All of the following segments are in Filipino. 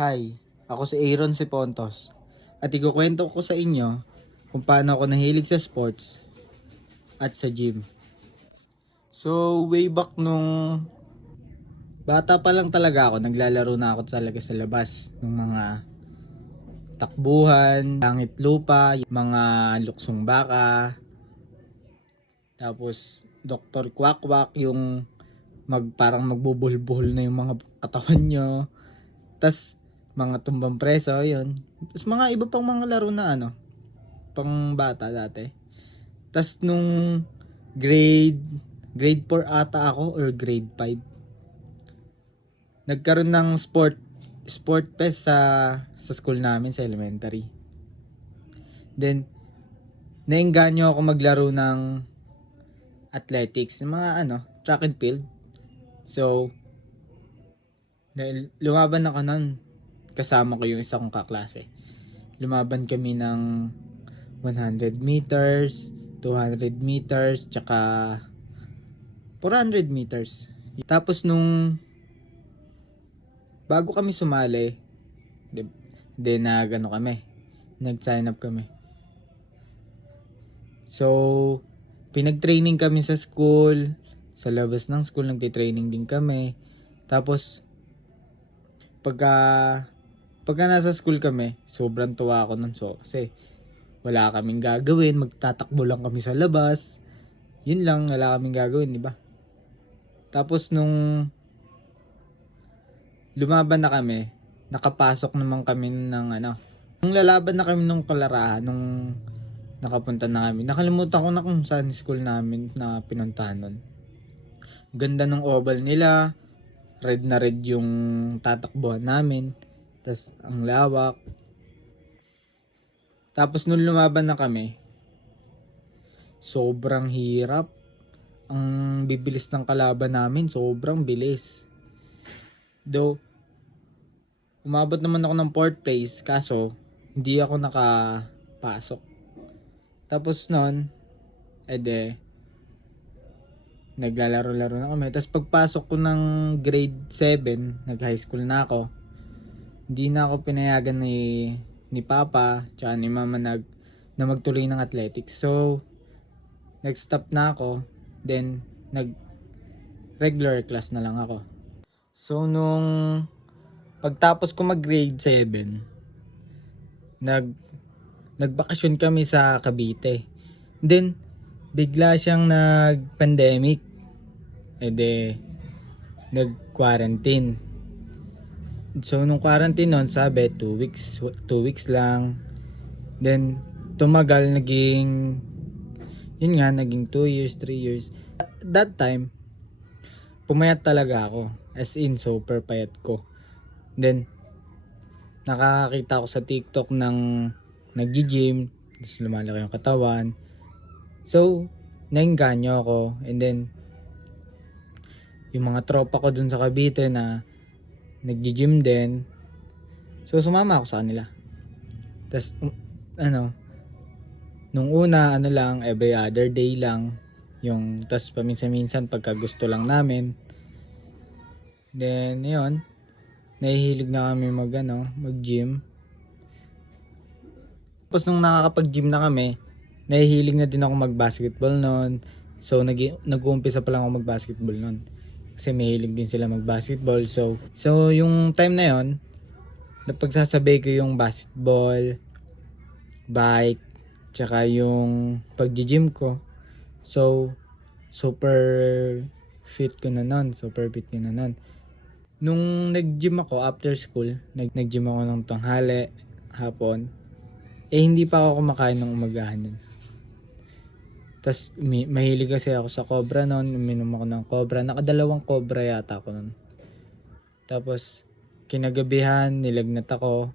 Hi, ako si Aaron Sipontos at ikukwento ko sa inyo kung paano ako nahilig sa sports at sa gym. So, way back nung bata pa lang talaga ako, naglalaro na ako talaga sa labas ng mga takbuhan, langit lupa, mga luksong baka, tapos Dr. Quack yung parang magbubulbul na yung mga katawan nyo. Tas mga tumbang preso, yun. Tas mga iba pang mga laro na pang bata dati. Tas nung grade grade 4 ata ako or grade 5. Nagkaroon ng sport fest sa school namin sa elementary. Then naengganyo ako maglaro ng athletics, mga track and field. So lumaban ako nun. Kasama ko yung isa kong kaklase. Lumaban kami ng 100 meters, 200 meters, tsaka 400 meters. Tapos nung bago kami sumali, nag-sign up kami. So, pinag-training kami sa school, sa labas ng school nagti-training din kami. Tapos pagka nasa school kami, sobrang tuwa ako nun. So, kasi wala kaming gagawin, magtatakbo lang kami sa labas. Yun lang, wala kaming gagawin, di ba? Tapos nung lumaban na kami, nakapasok naman kami nung lalaban na kami nung kalarahan, nung nakapunta na kami. Nakalimutan ko na kung saan school namin na pinuntahan nun. Ganda ng oval nila, red na red yung tatakbuhan namin. Tas ang lawak. Tapos nung lumaban na kami, sobrang hirap. Ang bibilis ng kalaban namin, sobrang bilis. Though, umabot naman ako ng 4th place, kaso hindi ako nakapasok. Tapos nun, naglalaro-laro na kami. Tapos pagpasok ko ng grade 7, nag-high school na ako, hindi na ako pinayagan ni Papa tsaka ni Mama na magtuloy ng athletics. So, nag-stop na ako. Then, regular class na lang ako. So, nung pagtapos ko mag-grade 7, nagbakasyon kami sa Cavite. Then, bigla siyang nag-pandemic. Nag-quarantine. So, nung quarantine nun, sabi, 2 weeks lang. Then, tumagal, naging 2 years, 3 years. That time, pumayat talaga ako. As in, super payat ko. Then, nakakita ko sa TikTok ng nag-gym, tapos lumalaki yung katawan. So, naengganyo ako. And then, yung mga tropa ko dun sa Cavite na nag-gym din. So, sumama ako sa kanila. Tapos, nung una, lang, every other day lang. Tapos, paminsan-minsan, pagka gusto lang namin. Then, yun. Nahihilig na kami mag-gym. Tapos, nung nakakapag-gym na kami, nahihilig na din ako mag-basketball noon. So, nag-uumpisa pa lang ako mag-basketball noon. Kasi mahilig din sila mag-basketball. So yung time na yon, napagsasabay ko yung basketball, bike, tsaka yung pag-gym ko. So, super fit ko na nun. Nung nag-gym ako after school, nag-gym ako ng tanghali, hapon, hindi pa ako kumakain ng umagahan nun. Tapos mahilig kasi ako sa Cobra noon, uminom ako ng Cobra, nakadalawang Cobra yata ako noon. Tapos kinagabihan, nilagnat ako.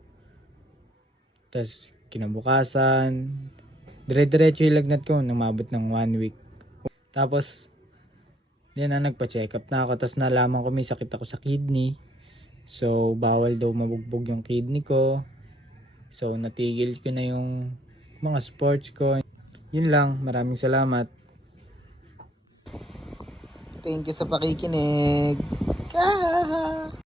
Tapos kinabukasan, dire-diretso yung lagnat ko, namabot ng 1 week. Tapos nagpa-check up na ako, tapos nalaman ko may sakit ako sa kidney. So bawal daw mabugbog yung kidney ko. So natigil ko na yung mga sports ko. Yun lang, maraming salamat. Thank you sa pakikinig.